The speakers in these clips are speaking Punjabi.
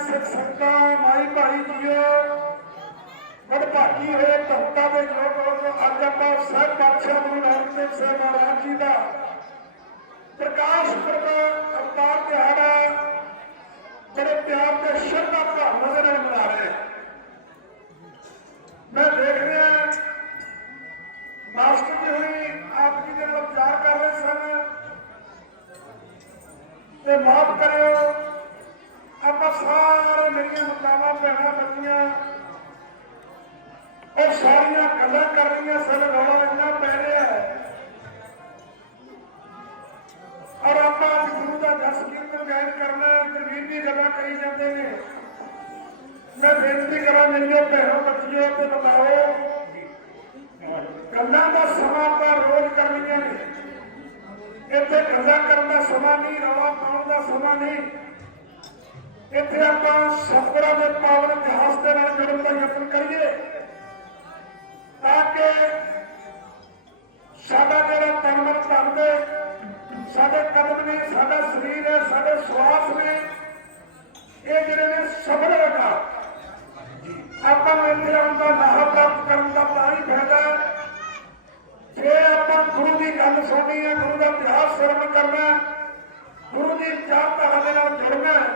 ਸਿੱਖ ਸੰਗਤਾਂ ਮਾਈ ਭਾਈ ਜੀਓ। ਵਡਭਾਗੀ ਹੋਏ ਭਗਤਾਂ ਦੇ ਜੋਗ ਵਜੋਂ ਅੱਜ ਆਪਾਂ ਸਹਿਬ ਬਾਦਸ਼ਾਹ ਗੁਰੂ ਨਾਨਕ ਦੇਵ ਸਾਹਿਬ ਮਹਾਰਾਜ ਜੀ ਦਾ ਪ੍ਰਕਾਸ਼ ਪੁਰਬ ਅਵਤਾਰ ਦਿਹਾੜਾ ਬੜੇ ਪਿਆਰ ਤੇ ਸ਼ਰਧਾ ਭਾਵਨਾ ਦੇ ਨਾਲ ਮਨਾ ਰਹੇ ਹਾਂ। ਮੈਂ ਦੇਖ ਰਿਹਾ ਮਾਸਟਰ ਜੀ ਹੋਣੀ ਆਪ ਜੀ ਦੇ ਨਾਲ ਵਿਚਾਰ ਕਰ ਰਹੇ ਸਨ। ਤੇ ਮਾਫ ਕਰਿਓ। ਆਪਾਂ ਸਾਰੇ ਮੇਰੀਆਂ ਮਾਤਾਵਾਂ, ਭੈਣਾਂ, ਬੱਚੀਆਂ ਉਹ ਸਾਰੀਆਂ ਗੱਲਾਂ ਕਰ ਰਹੀਆਂ ਸਨ ਰੌਲਾ ਇੰਨਾ ਪੈ ਰਿਹਾ ਹੈ। ਔਰ ਆਪਾਂ ਅੱਜ ਗੁਰੂ ਦਾ ਦਸ ਕੀਰਤਨ ਗਾਇਨ ਕਰਨਾ ਗੁਰਵੀਰ ਗੱਲਾਂ ਕਰੀ ਜਾਂਦੇ ਨੇ। ਮੈਂ ਬੇਨਤੀ ਕਰਾਂ ਮੇਰੀਆਂ ਭੈਣਾਂ, ਬੱਚੀਆਂ, ਤੇ ਬਤਾਓ, ਗੱਲਾਂ ਦਾ ਸਮਾਂ ਆਪਾਂ ਰੋਜ਼ ਕਰਨੀਆਂ ਨੇ। ਇੱਥੇ ਗੱਲਾਂ ਕਰਨ ਦਾ ਸਮਾਂ ਨਹੀਂ, ਰੌਲਾ ਪਾਉਣ ਦਾ ਸਮਾਂ ਨਹੀਂ। ਇੱਥੇ ਆਪਾਂ ਸਤਿਗੁਰਾਂ ਦੇ ਪਾਵਨ ਇਤਿਹਾਸ ਦੇ ਨਾਲ ਜੁੜਨ ਦਾ ਯਤਨ ਕਰੀਏ ਤਾਂ ਕਿ ਸਾਡਾ ਜਿਹੜਾ ਤਨ ਮਨ ਧਨ ਦੇ ਸਾਡੇ ਕਦਮ ਨੇ ਸਾਡਾ ਸਰੀਰ ਹੈ ਸਾਡੇ ਸਵਾਸ ਨੇ ਇਹ ਜਿਹੜੇ ਨੇ ਸਬਰ ਲਗਾ ਆਪਾਂ ਨੂੰ ਆਉਣ ਦਾ ਲਾਹਾ ਪ੍ਰਾਪਤ ਕਰਨ ਦਾ ਤਾਂ ਹੀ ਫਾਇਦਾ ਹੈ। ਜੇ ਆਪਾਂ ਗੁਰੂ ਦੀ ਗੱਲ ਸੁਣਨੀ ਹੈ ਗੁਰੂ ਦਾ ਇਤਿਹਾਸ ਸਰਵਣ ਕਰਨਾ ਗੁਰੂ ਦੀ ਵਿਚਾਰਧਾਰਾ ਦੇ ਨਾਲ ਜੁੜਨਾ ਹੈ,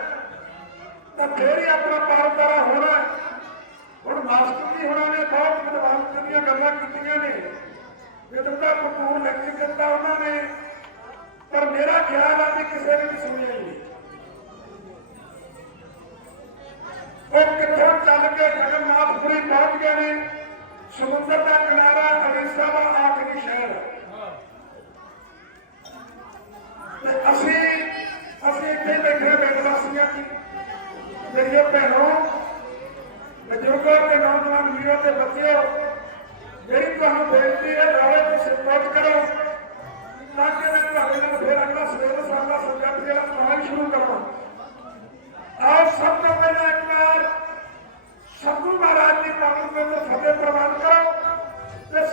ਤਾਂ ਫੇਰ ਹੀ ਆਪਣਾ ਪਾਰਦਾਰਾ ਹੋਣਾ ਹੁਣ ਮਾਸਟਰ ਜੀ ਹੁਣਾਂ ਨੇ ਬਹੁਤ ਵਿਦਵਾਨ ਦੀਆਂ ਗੱਲਾਂ ਕੀਤੀਆਂ ਨੇ। ਜਦੋਂ ਦਾ ਕਪੂਰ ਲੈਕਚਰ ਦਿੱਤਾ ਉਹਨਾਂ ਨੇ। ਪਰ ਮੇਰਾ ਖਿਆਲ ਆ ਕਿ ਕਿਸੇ ਨੇ ਵੀ ਸੁਣਿਆ ਨਹੀਂ। ਉਹ ਕਿੱਥੋਂ ਚੱਲ ਕੇ ਜਗਨਨਾਥਪੁਰੀ ਪਹੁੰਚ ਗਏ ਨੇ। ਸਮੁੰਦਰ ਦਾ ਕਿਨਾਰਾ ਅੜੀਸਾ ਦਾ ਆਖਰੀ ਸ਼ਹਿਰ ਤੇ ਅਸੀਂ ਅਸੀਂ ਇੱਥੇ ਬੈਠੇ ਬੇਦਵਾਸੀਆਂ ਦੀ ਮੇਰੀਆਂ ਭੈਣੋ, ਬਜ਼ੁਰਗੋ ਤੇ ਨੌਜਵਾਨ ਵੀਰੋ ਤੇ ਬੱਚਿਓ, ਮੇਰੀ ਤੁਹਾਨੂੰ ਬੇਨਤੀ ਹੈ ਰਾਵੇ ਤੋਂ ਸਪੋਰਟ ਕਰੋ, ਤਾਂ ਕਿ ਮੈਂ ਤੁਹਾਡੇ ਨਾਲ ਫਿਰ ਅਗਲਾ ਸਵੇਰ ਸਾਲ ਦਾ ਸਬਜੈਕਟ ਜਿਹੜਾ ਪੜ੍ਹਾਈ ਸ਼ੁਰੂ ਕਰਾਂ। ਆਓ, ਸਭ ਤੋਂ ਪਹਿਲਾਂ ਇੱਕ ਵਾਰ ਸਤਿਗੁਰੂ ਮਹਾਰਾਜ ਦੀ ਪਾਵਨ ਕੋਲ ਫਤਿਹ ਪ੍ਰਵਾਨ ਕਰੋ ਤੇ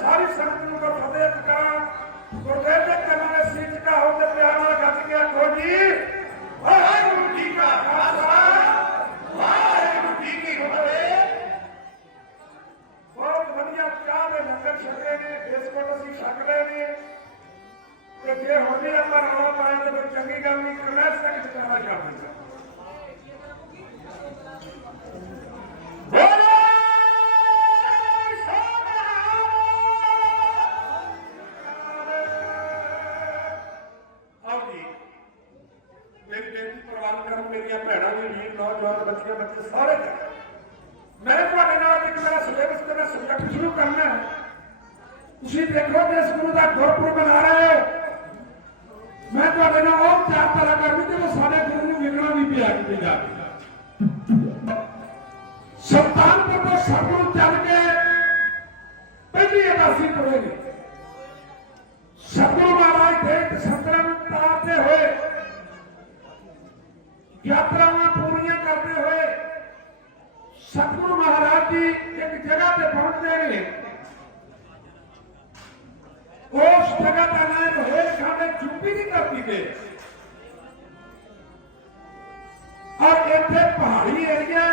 ਕਰਨ ਮੇਰੀਆਂ ਭੈਣਾਂ ਵੀ ਵੀਰ ਨੌਜਵਾਨ ਬੱਚੀਆਂ, ਬੱਚੇ ਸਾਰੇ ਜਣੇ ਮੈਂ ਤੁਹਾਡੇ ਨਾਲ ਇੱਕ ਮੇਰਾ ਸਿਲੇਬਸ ਤੇ ਸਬਜੈਕਟ ਸ਼ੁਰੂ ਕਰਨਾ ਹੈ। ਤੁਸੀਂ ਦੇਖੋ ਕਿ ਇਸ ਦਾ ਗੁਰਪੁਰਬ ਮਨਾ ਰਹੇ ਹੋ। ਮੈਂ ਤੁਹਾਡੇ ਨਾਲ ਉਹ ਚਾਰ ਤਰ੍ਹਾਂ ਕਰਨੀ ਤੇ ਸਾਡੇ ਗੁਰੂ ਨੂੰ ਵਿਗੜਨਾ ਨਹੀਂ ਪਿਆ ਕਿਤੇ ਜਾ ਕੇ ਸੁਲਤਾਨਪੁਰ ਤੋਂ ਸਰਗੁਰੂ ਚੱਲ ਕੇ ਪਹਿਲੀ ਅਦਾਸੀ ਤੁਰੇ ਨੇ ਸਤਿਗੁਰੂ ਮਹਾਰਾਜ ਦੇ ਸੰਤਰਾਂ ਨੂੰ ਤਾਰਦੇ ਹੋਏ। ਯਾਤਰਾਵਾਂ ਪੂਰੀਆਂ ਕਰਦੇ ਹੋਏ ਸਤਿਗੁਰੂ ਮਹਾਰਾਜ ਜੀ ਇੱਕ ਜਗ੍ਹਾ ਤੇ ਪਹੁੰਚਦੇ ਨੇ। ਉਸ ਜਗ੍ਹਾ ਦਾ ਨਾਮ ਰੋਹਿਲਖੰਡ ਚੁੱਪੀ ਦੀ ਧਰਤੀ ਤੇ। ਔਰ ਇੱਥੇ ਪਹਾੜੀ ਏਰੀਆ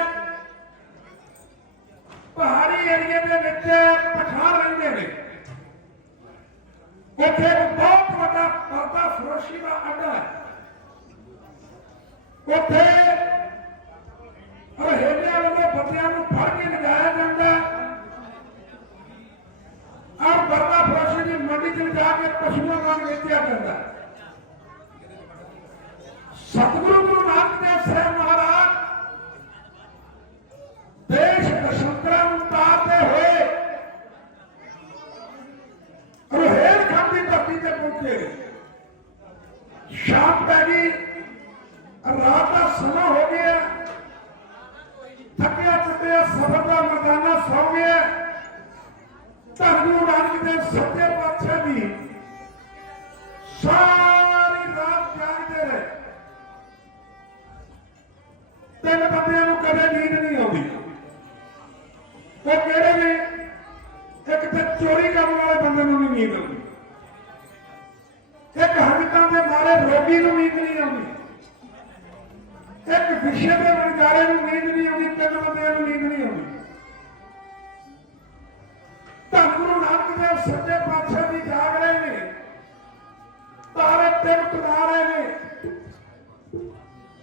ਪਹਾੜੀ ਏਰੀਆ ਦੇ ਵਿੱਚ ਪਠਾਨ ਰਹਿੰਦੇ ਨੇ। ਉੱਥੇ ਇੱਕ ਬਹੁਤ ਵੱਡਾ ਪਰਦਾ ਫਰੋਸ਼ੀ ਉੱਥੇ ਰਹੇਲਿਆਂ ਵਾਲੇ ਬੰਦਿਆਂ ਨੂੰ ਫੜ ਕੇ ਲਗਾਇਆ ਜਾਂਦਾ। ਔਰ ਬਰਮਾ ਫਰੋਸ਼ੀ ਦੀ ਮੰਡੀ ਚ ਜਾ ਕੇ ਪਸ਼ੂਆਂ ਨਾਲ ਵੇਚਿਆ ਜਾਂਦਾ। ਸਤਿਗੁਰੂ ਉਹ ਕਿਹੜੇ ਨੇ? ਇੱਕ ਤੇ ਚੋਰੀ ਕਰਨ ਵਾਲੇ ਬੰਦੇ ਨੂੰ ਵੀ ਨੀਂਦ ਆਉਂਦੀ। ਇੱਕ ਹਰਕਤਾਂ ਦੇ ਮਾਰੇ ਰੋਗੀ ਨੂੰ ਨੀਂਦ ਨਹੀਂ ਆਉਂਦੀ। ਇੱਕ ਵਿਸ਼ੇ ਦੇ ਵਣਜਾਰੇ ਨੂੰ ਨੀਂਦ ਨਹੀਂ ਆਉਂਦੀ, ਤਿੰਨ ਬੰਦਿਆਂ ਨੂੰ ਨੀਂਦ ਨਹੀਂ ਆਉਂਦੀ। ਧੰਨ ਗੁਰੂ ਨਾਨਕ ਦੇਵ ਸੱਚੇ ਪਾਤਸ਼ਾਹ ਦੀ ਜਾਗ ਰਹੇ ਨੇ। ਤਾਰੇ ਤਿੰਨ ਟਕਾ ਰਹੇ ਨੇ।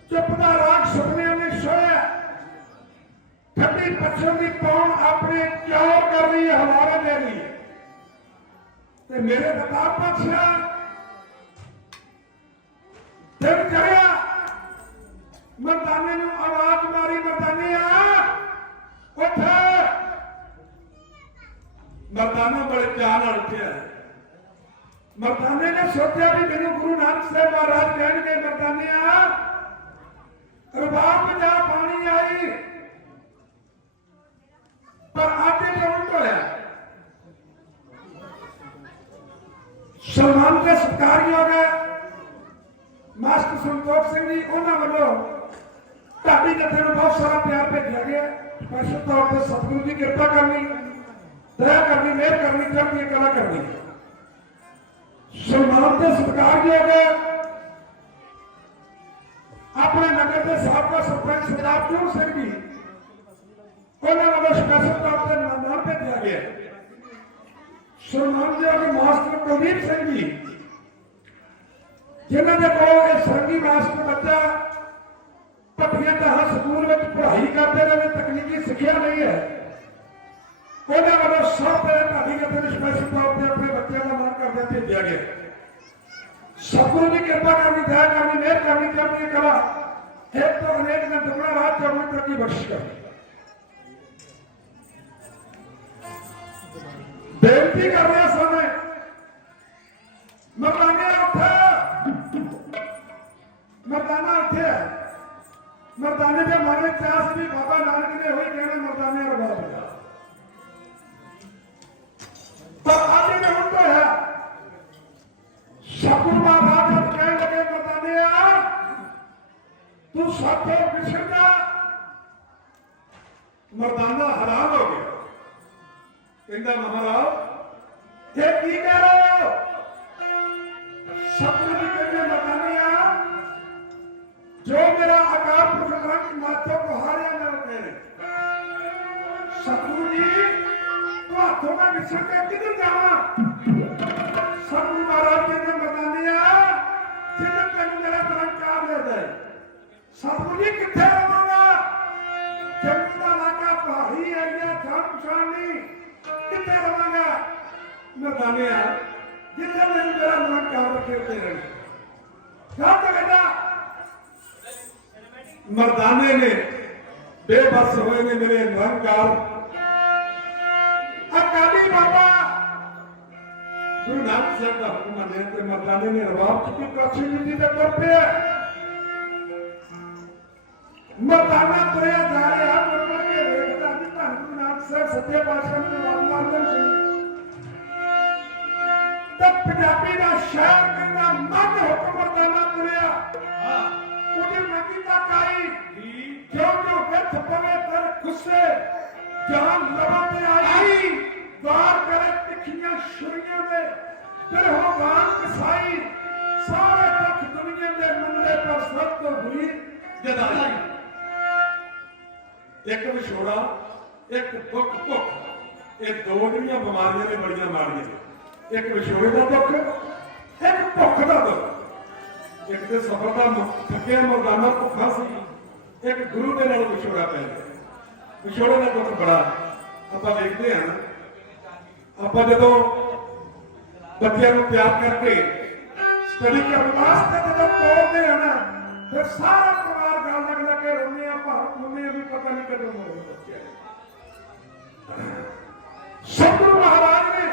ਚੁੱਪ ਦਾ ਰਾਗ ਸੁਪਨਿਆਂ ਨੇ ਸੋਇਆ। ਠੰਡੀ ਪੱਛਮ ਦੀ ਕੌਣ ਆਪਣੇ ਚੌਰ ਕਰ ਰਹੀ ਹੈ ਹਵਾਰਾ ਦੇ ਰਹੀ ਹੈ ਤੇ ਮੇਰੇ ਪ੍ਰਤਾਪ ਪਾਤਸ਼ਾਹ ਦਿਨ ਚੜਿਆ। ਮਰਦਾਨੇ ਨੂੰ ਆਵਾਜ਼ ਮਾਰੀ, ਮਰਦਾਨੇ ਆ, ਉੱਠ। ਮਰਦਾਨਾ ਬੜੇ ਚਾਅ ਨਾਲ ਉੱਠਿਆ। ਮਰਦਾਨੇ ਨੇ ਸੋਚਿਆ ਵੀ ਮੈਨੂੰ ਗੁਰੂ ਨਾਨਕ ਸਾਹਿਬ ਮਹਾਰਾਜ ਕਹਿਣਗੇ, ਮਰਦਾਨੇ ਆ। ਰਬਾਬ ਜਾ ਪਾਣੀ ਆਈ। ਪਰ ਅੱਜ ਤੋਂ ਉਲਟ ਹੋਇਆ। ਸਨਮਾਨ ਦੇ ਸਤਿਕਾਰਯੋਗ ਮਾਸਟਰ ਸੰਤੋਖ ਸਿੰਘ ਜੀ, ਉਹਨਾਂ ਵੱਲੋਂ ਢਾਡੀ ਜੱਥੇ ਨੂੰ ਬਹੁਤ ਸਾਰਾ ਪਿਆਰ ਭੇਜਿਆ ਗਿਆ। ਸਪੈਸ਼ਲ ਤੌਰ ਤੇ ਸਤਿਗੁਰੂ ਦੀ ਕਿਰਪਾ ਕਰਨੀ, ਦਇਆ ਕਰਨੀ, ਮਿਹਰ ਕਰਨੀ, ਚੜ੍ਹਦੀ ਕਲਾ ਕਰਨੀ। ਸਨਮਾਨ ਤੇ ਸਤਿਕਾਰਯੋਗ ਆਪਣੇ ਨਗਰ ਦੇ ਸਾਬਕਾ ਸਰਪੰਚ ਸਰਦਾਰ ਪਿਉ ਸਿੰਘ ਜੀ ਉਹਨਾਂ ਵੱਲੋਂ ਸਪੈਸ਼ਲ ਤੌਰ ਤੇ ਨਾਮ ਭੇਜਿਆ ਗਿਆ ਸਨਮਾਨਯੋਗ ਮਾਸਟਰ ਕੁਲਦੀਪ ਸਿੰਘ ਜੀ ਜਿਨ੍ਹਾਂ ਦੇ ਕੋਲ ਇਹ ਸੰਗੀ ਮਾਸਟਰ ਬੱਚਾ ਪੱਟੀਆਂ ਦਾ ਸਕੂਲ ਵਿੱਚ ਪੜ੍ਹਾਈ ਕਰਦੇ ਰਹੇ ਨੇ ਤਕਨੀਕੀ ਸਿੱਖਿਆ ਲਈ ਹੈ ਉਹਨਾਂ ਵੱਲੋਂ ਸਭ ਤੋਂ ਢਾਡੀ ਗੱਤੇ ਦੇ ਸਪੈਸ਼ਲ ਤੌਰ ਤੇ ਆਪਣੇ ਬੱਚਿਆਂ ਦਾ ਮਾਨ ਕਰਦੇ ਭੇਜਿਆ ਗਿਆ ਸਤਿਗੁਰੂ ਦੀ ਕਿਰਪਾ ਕਰਨੀ ਦਇਆ ਕਰਨੀ ਮਿਹਰ ਕਰਨੀ ਕਰਨੀ ਕਲਾ ਇੱਕ ਤੋਂ ਅਨੇਕ ਨੇ ਦੁਗਣਾ ਰਾਤ ਚੌਗਣੀ ਤਰੱਕੀ ਬੇਨਤੀ ਕਰ ਰਿਹਾ ਸਮੇਂ ਮਰਦਾਨੇ ਉੱਠ ਮਰਦਾਨਾ ਉੱਠਿਆ ਮਰਦਾਨੇ ਦੇ ਮਨ ਵਿੱਚ ਆਸ ਵੀ ਬਾਬਾ ਨਾਨਕ ਨੇ ਹੋਈ ਕਹਿਣਾ ਮਰਦਾਨੇ ਰਬਾਬ ਦਾ ਪਰ ਅੱਜ ਨੇ ਹੁਣ ਹੋਇਆ ਸਤਿਗੁਰੂ ਮਹਾਰਾਜ ਜਦ ਕਹਿਣ ਲੱਗੇ ਮਰਦਾਨੇ ਆ ਤੂੰ ਸਾਥੋਂ ਵਿਛੜਦਾ ਮਰਦਾਨਾ ਹੈਰਾਨ ਹੋ ਗਿਆ ਕਹਿੰਦਾ ਮਹਾਰਾਜ ਇਹ ਕੀ ਕਹਿ ਰਹੇ ਹੋ? ਸਤਿਗੁਰੂ ਜੀ ਕਹਿੰਦੇ ਮਰਦਾਨੇ ਜੋ ਮੇਰਾ ਆਕਾਰ ਪੁਰਖ ਰੰਗ ਨਾਥੋ ਕੁਹਾਰਿਆ ਮੈਂ ਉਹ ਸਤਿਗੁਰੂ ਜੀ ਤੁਹਾਤੋਂ ਮੈਂ ਵਿਛੜ ਕੇ ਕਿੱਧਰ ਜਾਵਾਂ? ਸਤਿਗੁਰੂ ਮਹਾਰਾਜ ਕਹਿੰਦੇ ਮਰਦਾਨਿਆ ਜਿੰਨ ਤੈਨੂੰ ਮੇਰਾ ਨਿਰੰਕਾਰ ਦੇ ਦੇ ਸਤਿਗੁਰੂ ਜੀ, ਕਿੱਥੇ ਰਵਾਂਗਾ? ਜੰਗਲ ਦਾ ਇਲਾਕਾ ਪਹਾੜੀ ਏਰੀਆ ਜਾਣ ਪਛਾਣ ਨਹੀਂ। ਮਰਦਾਨਿਆ ਜਿੱਥੇ ਮੈਨੂੰ ਮੇਰਾ ਨਿਰੰਕਾਰ ਰੱਖੇ ਉੱਤੇ ਰਹਿਣਾ ਕਹਾਂ ਤਾਂ ਕਹਿੰਦਾ ਮਰਦਾਨੇ ਨੇ ਬੇਬਸ ਹੋਏ ਨੇ ਮੇਰੇ ਨਿਰੰਕਾਰ ਅਕਾਲੀ ਬਾਬਾ ਗੁਰੂ ਨਾਨਕ ਸਾਹਿਬ ਦਾ ਹੁਕਮ ਮੰਨਿਆ ਤੇ ਮਰਦਾਨੇ ਨੇ ਰਵਾਬ ਚੁੱਕੀ ਕਾਛੀ ਜੀ ਦੇ ਤੁਰ ਪਿਆ ਮਰਦਾਨਾ ਤੁਰਿਆ ਜਾ ਰਿਹਾ ਮੁੜ ਮੁੜ ਕੇ ਵੇਖਦਾ ਕਿ ਧੰਨ ਗੁਰੂ ਨਾਨਕ ਸਾਹਿਬ ਸੱਚੇ ਪਾਤਸ਼ਾਹ ਨੂੰ ਰਵਾਬ ਮਾਰਦੇ ਸੀ ਤੇ ਪੰਜਾਬੀ ਦਾ ਸ਼ਾਇਰ ਕਹਿੰਦਾ ਮਨ ਹੁਕਮ ਮਰਦਾਨਾ ਤੁਰਿਆ ਉਹਦੀ ਨਦੀ ਤੱਕ ਆਈ ਜਿਉਂ ਜਿਉਂ ਵਿਰਥ ਪਵੇ ਤਰ ਗੁੱਸੇ ਜਾਨ ਲਵਾ ਤੇ ਆਈ ਵਾਰ ਕਰੇ ਤਿੱਖੀਆਂ ਛੁਰੀਆਂ ਦੇ ਫਿਰ ਹੋ ਬਾਣ ਕਸਾਈ। ਸਾਰੇ ਦੁੱਖ ਦੁਨੀਆ ਦੇ ਮੰਦੇ ਪਰ ਸਭ ਤੋਂ ਬੁਰੀ ਜਦਾਈ। ਇੱਕ ਵਿਛੋੜਾ ਇੱਕ ਦੁੱਖ ਭੁੱਖ ਇਹ ਦੋ ਜਿਹੜੀਆਂ ਬਿਮਾਰੀਆਂ ਨੇ ਬੜੀਆਂ ਮਾਰੀਆਂ ਇੱਕ ਵਿਛੋੜੇ ਦਾ ਦੁੱਖ, ਇੱਕ ਭੁੱਖ ਦਾ ਦੁੱਖ। ਇੱਕ ਤੇ ਸਫਰ ਦਾ ਥੱਕਿਆ, ਮਰਦਾਨਾ, ਭੁੱਖਾ ਸੀ। ਇੱਕ ਗੁਰੂ ਦੇ ਨਾਲ ਵਿਛੋੜਾ ਪੈ ਗਿਆ। ਵਿਛੋੜੇ ਦਾ ਦੁੱਖ ਬੜਾ ਆਪਾਂ ਵੇਖਦੇ ਹਾਂ ਆਪਾਂ ਜਦੋਂ ਬੱਚਿਆਂ ਨੂੰ ਪਿਆਰ ਕਰਕੇ ਸਟੱਡੀ ਕਰਨ ਵਾਸਤੇ ਜਦੋਂ ਤੋੜਦੇ ਆ ਨਾ, ਫਿਰ ਸਾਰਾ ਪਰਿਵਾਰ ਗੱਲ ਲੱਗ ਲੱਗ ਕੇ ਰੋਂਦੇ ਆ ਹੁੰਦੇ ਮੰਮੀ ਵੀ ਪਤਾ ਨਹੀਂ ਕਦੋਂ ਮੋੜੇ ਬੱਚੇ ਸਤਿਗੁਰੂ ਮਹਾਰਾਜ ਨੇ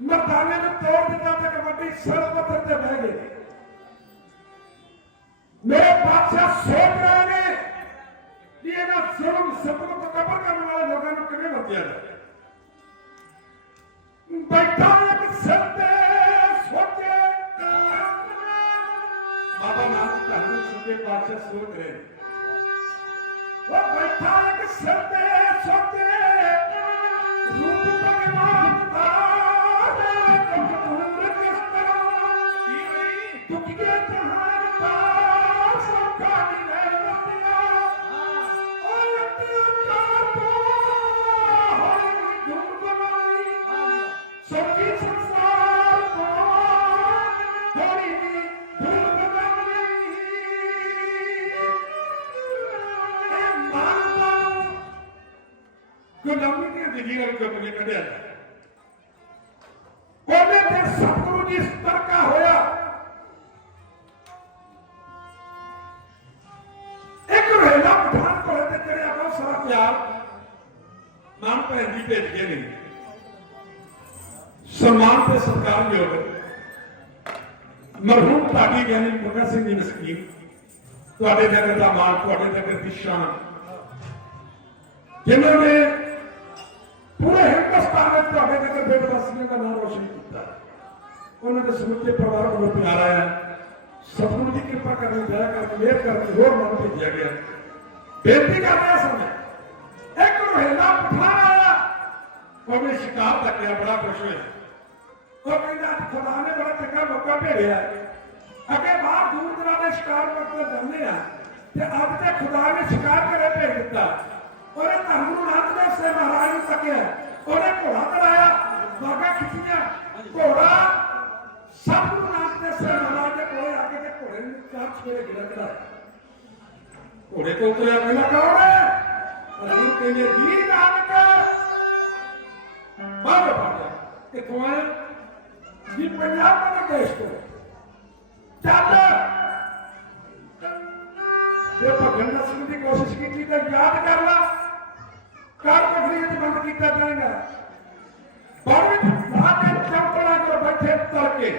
ਮਰਦਾਨੇ ਨੂੰ ਤੋੜ ਦਿੱਤਾ ਤੇ ਕਬੱਡੀ ਸਿਰ ਪੱਥਰ ਤੇ ਬਹਿ ਗਏ ਮੇਰੇ ਬਾਦਸ਼ਾਹ ਸੋਚ ਰਹੇ ਨੇ ਕਿ ਇਹਨਾਂ ਜ਼ੁਲਮ ਸਤਮ ਤੋਂ ਕਬਰ ਕਰਨ ਵਾਲੇ ਲੋਕਾਂ ਨੂੰ ਕਿਵੇਂ ਵਰਤਿਆ ਜਾਵੇ। ਬੈਠਾ ਇੱਕ ਸਿਰ ਤੇ ਸੋਚੇ ਬਾਬਾ ਨਾਨਕ ਧੰਨ ਸੁਣਦੇ ਪਾਤਸ਼ਾਹ ਸੋਚ ਰਹੇ ਨੇ। ਉਹ ਬੈਠਾ ਇੱਕ ਸਿਰ ਤੇ ਸੋਚੇ ਰੂਪ ਭਗਵਾਨ ਗੁਲਾਮੀ ਦੀਆਂ ਜ਼ਿੰਦਗੀਆਂ ਵਿੱਚੋਂ ਕਿਵੇਂ ਕੱਢਿਆ ਜਾਏ ਉਹਨੇ ਤੇ ਸਤਿਗੁਰੂ ਜੀ ਸਤਰਕਾ ਹੋਇਆ। ਇੱਕ ਰੇਲਾ ਪਠਾਨ ਕੋਲੇ ਤੇ ਚੜਿਆ ਬਹੁਤ ਸਾਰਾ ਪਿਆਰ ਮਨ ਭੈਣ ਜੀ ਭੇਜ ਗਏ ਨੇ। ਸਨਮਾਨ ਤੇ ਸਤਿਕਾਰ ਯੋਗ ਮਰਹੂਮ ਢਾਡੀ ਗਿਆਨੀ ਮੁੰਡਾ ਸਿੰਘ ਦੀ ਮਸਕੀਨ, ਤੁਹਾਡੇ ਨਗਰ ਦਾ ਮਾਣ ਤੁਹਾਡੇ ਨਗਰ ਦੀ ਸ਼ਾਨ। ਜਿਨ੍ਹਾਂ ਨੇ ਪੂਰੇ ਹਿੰਦੁਸਤਾਨ ਵਿੱਚ ਤੁਹਾਡੇ ਨਗਰ ਦੇ ਵਾਸੀਆਂ ਦਾ ਨਾਮ ਰੋਸ਼ਨ ਕੀਤਾ ਉਹਨਾਂ ਦੇ ਸਮੁੱਚੇ ਪਰਿਵਾਰ ਨੂੰ ਪਿਆਰਾ ਹੈ। ਸਤਿਗੁਰੂ ਦੀ ਕਿਰਪਾ ਕਰਨੀ, ਦਇਆ ਕਰਕੇ ਮਿਹਰ ਕਰਕੇ ਹੋਰ ਮਨ ਭੇਜਿਆ ਗਿਆ ਬੇਨਤੀ ਕਰ ਰਿਹਾ ਸਮੇਂ ਇੱਕ ਮਹਿਲਾ ਪਠਾਨ ਆਇਆ ਉਹਨੇ ਸ਼ਿਕਾਰ ਤੱਕਿਆ ਬੜਾ ਖੁਸ਼ ਹੋਇਆ। ਉਹ ਕਹਿੰਦਾ ਅੱਜ ਖੁਦਾ ਨੇ ਬੜਾ ਚੰਗਾ ਮੌਕਾ ਭੇਜਿਆ ਅੱਗੇ ਬਾਹਰ ਦੂਰ ਦਰਾਡੇ ਸ਼ਿਕਾਰ ਕਰਦੇ ਜਾਂਦੇ ਆ ਤੇ ਅੱਜ ਤੇ ਖੁਦਾ ਨੇ ਸ਼ਿਕਾਰ ਕਰੇ ਭੇਜ ਦਿੱਤਾ। ਉਹਨੇ ਧਰਮ ਨੂੰ ਨਾਥ ਦੇ ਸੇ ਮਹਾਰਾਜ ਨੂੰ ਤੱਕਿਆ ਉਹਨੇ ਘੋੜਾ ਚੜਾਇਆ ਬਾਗਾ ਖਿੱਚੀਆਂ। ਘੋੜਾ ਸਭ ਨੂੰ ਨਾਥ ਦੇ ਸੇ ਮਹਾਰਾਜ ਦੇ ਕੋਲੇ ਆ ਕੇ ਤੇ ਘੋੜੇ ਨੂੰ ਚਾਰ ਚੇਰੇ ਗਿਰਾ ਚੜਾਇਆ। ਘੋੜੇ ਤੋਂ ਉਤਰਿਆ ਪਹਿਲਾਂ ਕੌਣ ਹੈ? ਹਜ਼ੂਰ ਕਹਿੰਦੇ ਵੀਰ ਨਾਨਕ ਬਾਹਰ ਪਾਇਆ ਕਿੱਥੋਂ ਆਇਆ? ਜੀ ਪੰਜਾਬ ਦੇ ਦੇਸ਼ ਤੋਂ। ਚੱਲ। ਜੇ ਭਗਤ ਸਿੰਘ ਦੀ ਕੋਸ਼ਿਸ਼ ਕੀਤੀ ਤਾਂ ਯਾਦ ਕਰ ਲਾ। ਕਾਰ ਪਖਰੀ ਵਿੱਚ ਬੰਦ ਕੀਤਾ ਜਾਏਗਾ। ਬਾਅਦ ਵਿੱਚ ਬਾਹਰ ਚੰਪੜਾ ਕੋਲ ਬੈਠੇ ਤਰ ਕੇ।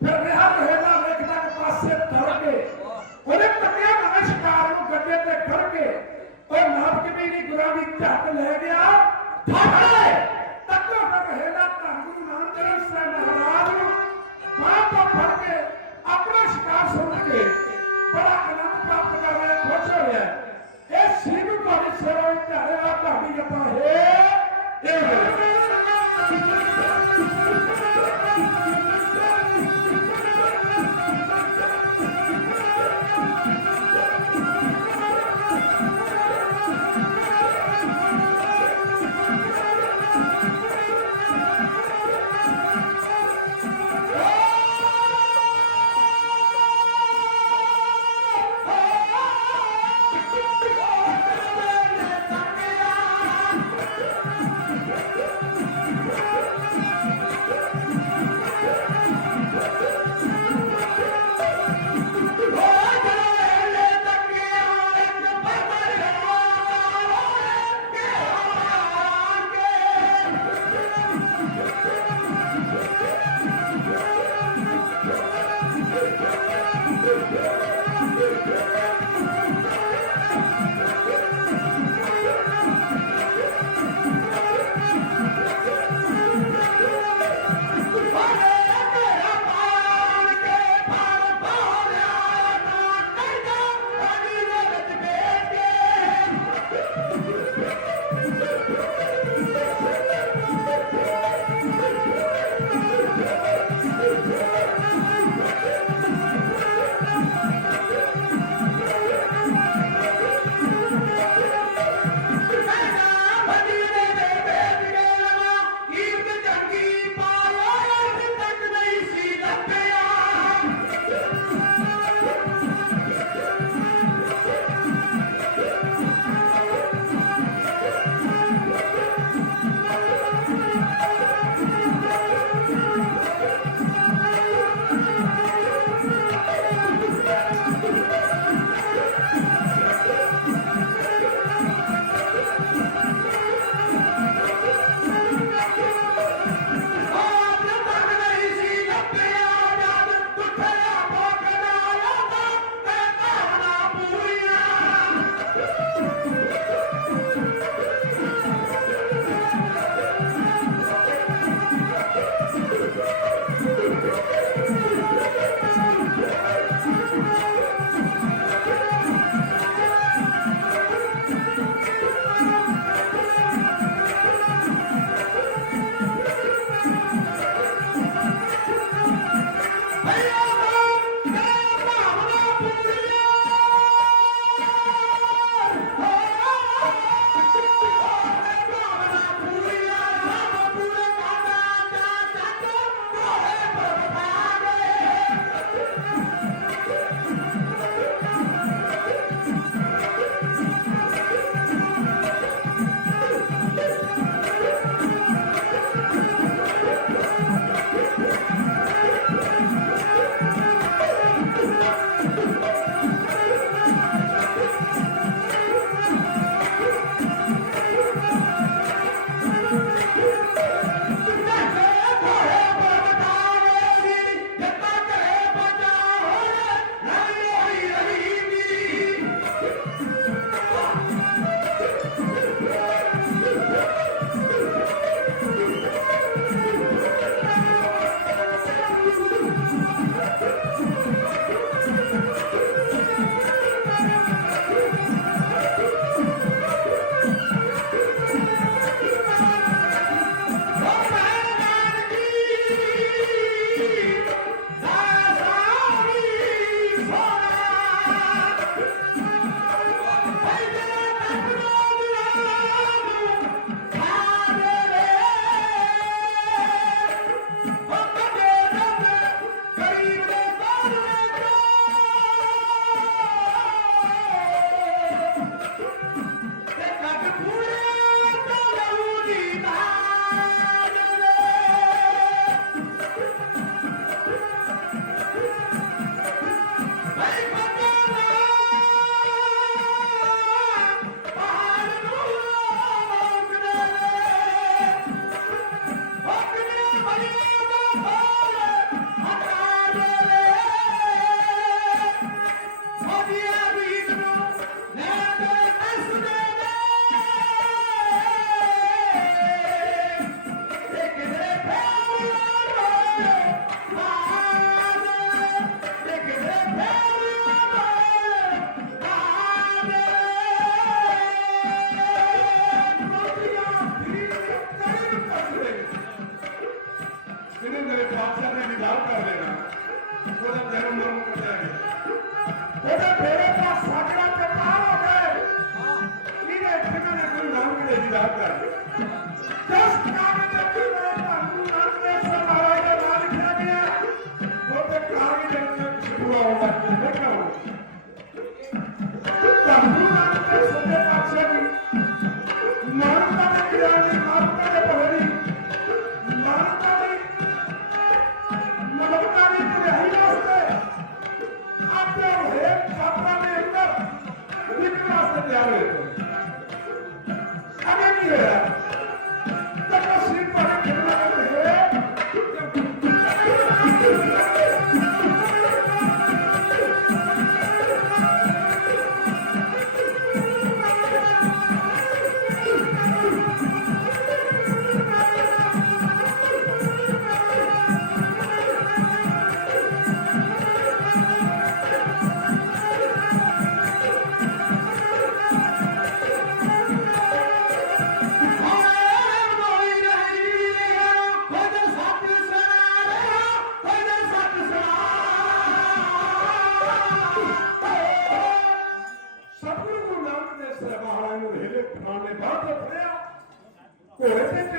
ਫਿਰ ਰਿਹਾ ਰਹੇਗਾ ਵੇਖਦਾ ਕਿ ਪਾਸੇ ਤਰ ਕੇ। ਉਹਨੇ ਤੱਕਿਆ ਨਾ ਸ਼ਿਕਾਰ ਨੂੰ ਗੱਡੇ ਤੇ ਖੜ ਕੇ। ਉਹ ਨਾਪ ਕੇ ਵੀ ਦੀ ਝੱਟ ਲੈ ਗਿਆ। ਠਾਕੇ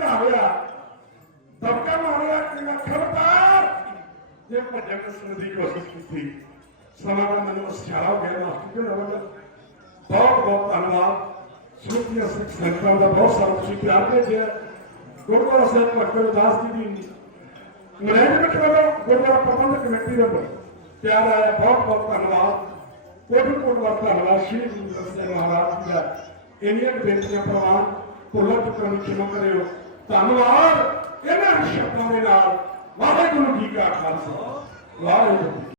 ਘੋੜੇ ਦਬਕਾ ਮਾਰਿਆ ਕਿ ਮੈਂ ਖਬਰਦਾਰ। ਜੇ ਭੱਜਣ ਦੀ ਕੋਸ਼ਿਸ਼ ਕੀਤੀ ਸਮਾਂ ਮੈਨੂੰ ਸਿਆਰਾ ਹੋ ਗਿਆ ਮਾਸਟਰ ਜੀ। ਨਾਲ ਬਹੁਤ ਬਹੁਤ ਧੰਨਵਾਦ। ਸੁਖੀਆ ਸਿੱਖ ਸੰਗਤਾਂ ਦਾ ਬਹੁਤ ਸਾਰਾ ਤੁਸੀਂ ਪਿਆਰ ਭੇਜਿਆ। ਗੁਰਦੁਆਰਾ ਸਾਹਿਬ ਭਗਤ ਦਾਸ ਜੀ ਦੀ ਮੈਨੇਜਮੈਂਟ ਵੱਲੋਂ ਗੁਰਦੁਆਰਾ ਪ੍ਰਬੰਧਕ ਕਮੇਟੀ ਵੱਲੋਂ ਪਿਆਰ ਆਇਆ, ਬਹੁਤ ਬਹੁਤ ਧੰਨਵਾਦ। ਕੋਟਿ ਕੋਟਿ ਵਾਰ ਧੰਨਵਾਦ ਸ਼੍ਰੀ ਗੁਰੂ ਗ੍ਰੰਥ ਸਾਹਿਬ ਮਹਾਰਾਜ ਜੀ ਦਾ। ਇੰਨੀਆਂ ਬੇਨਤੀਆਂ ਪ੍ਰਵਾਨ ਭੁੱਲਾਂ ਚੁੱਕਣ ਨੂੰ ਕਰਿਓ। ਧੰਨਵਾਦ। ਇਹਨਾਂ ਸ਼ਬਦਾਂ ਦੇ ਨਾਲ ਵਾਹਿਗੁਰੂ ਜੀ ਕਾ ਖਾਲਸਾ। ਵਾਹਿਗੁਰੂ ਜੀ